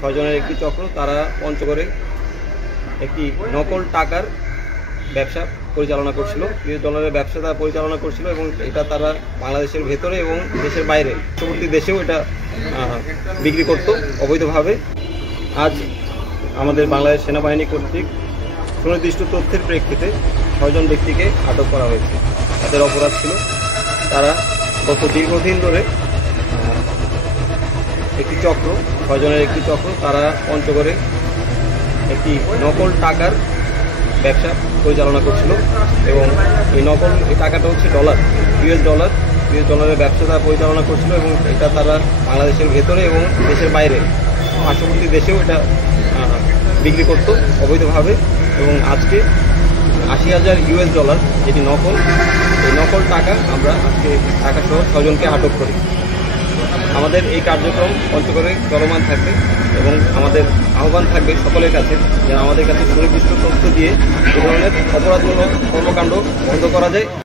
6 জনের একটি চক্র, তারা পঞ্চগড়ে একটি নকল টাকার ব্যবসা পরিচালনা করছিল। $US ব্যবসা তারা পরিচালনা করছিল এবং এটা তারা বাংলাদেশের ভেতরে এবং দেশের বাইরে পার্শ্ববর্তী দেশেও এটা বিক্রি করত অবৈধভাবে। আজ আমাদের বাংলাদেশ সেনাবাহিনী কর্তৃক সুনির্দিষ্ট তথ্যের প্রেক্ষিতে 6 জন ব্যক্তিকে আটক করা হয়েছে। তাদের অপরাধ ছিল তারা গত দীর্ঘদিন ধরে একটি চক্র, 6 জনের একটি চক্র, তারা পঞ্চগড়ে একটি নকল টাকার ব্যবসা পরিচালনা করছিল এবং এই টাকাটা হচ্ছে US ডলারের ব্যবসা তারা পরিচালনা করছিল এবং এটা তারা বাংলাদেশের ভেতরে এবং দেশের বাইরে পার্শ্ববর্তী দেশেও এটা বিক্রি করত অবৈধভাবে। এবং আজকে $80,000 যেটি এই নকল টাকা আমরা আজকে টাকাসহ 6 জনকে আটক করি। আমাদের এই কার্যক্রম পঞ্চগড়ে চলমান থাকবে এবং আমাদের আহ্বান থাকবে সকলের কাছে যেন আমাদের কাছে সুনির্দিষ্ট তথ্য দিয়ে এই ধরনের অপরাধমূলক কর্মকাণ্ড বন্ধ করা যায়।